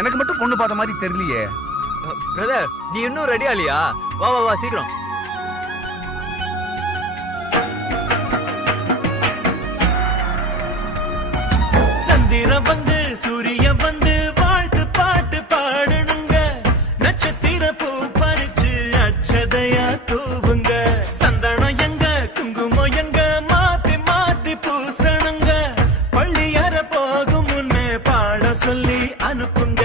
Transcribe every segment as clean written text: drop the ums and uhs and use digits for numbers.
எனக்கு மட்டும் பொண்ணு பார்த்த மாதிரி தெரியலையே. பிரதர், நீ இன்னும் ரெடியா இல்லையா? வா வா வா சீக்கிரம். சந்திரன் வந்து சூரியன் வந்து வாழ்த்து பாட்டு பாடணுங்க. நட்சத்திர பூ பறிச்சு அச்சதையா தூவுங்க. சந்தனம் எங்க குங்குமம் எங்க மாத்தி மாத்தி பூசணுங்க. பள்ளி அற போகும் முன்னே பாட சொல்லி அனுப்புங்க.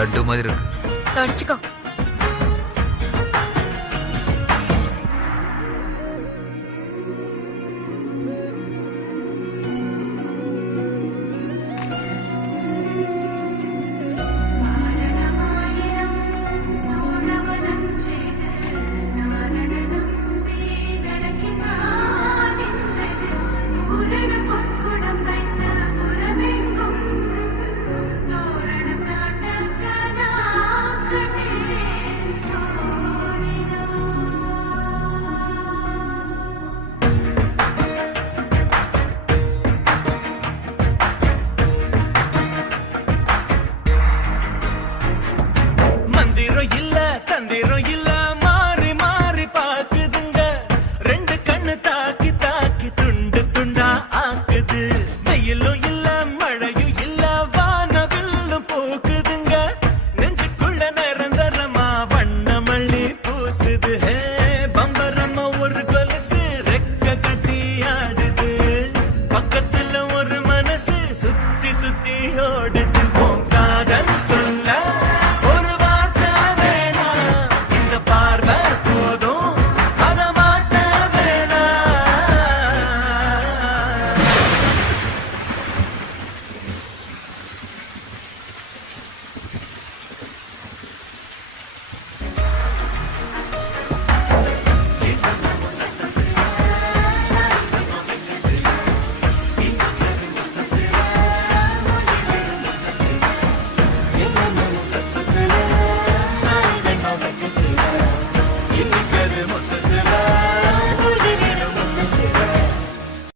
லட்டு மாதிரி இருக்கு. தொடச்சுக்கோ. தந்திரம் இல்ல மாறி மாறி பாக்குதுங்க. ரெண்டு கண்ணு தாக்கி தாக்கி துண்டு துண்டா ஆக்குது. வெயிலும் இல்ல மழையும் இல்ல வானவில்லும் போக்குதுங்க. நெஞ்சுக்குள்ள நிரந்தரமா வண்ணமல்லி பூசுது. பம்பரமா ஒரு கொலுசு ரெக்க கட்டி ஆடுது. பக்கத்துல ஒரு மனசு சுத்தி சுத்தி ஓடுது. உன் காதல் சொல்ல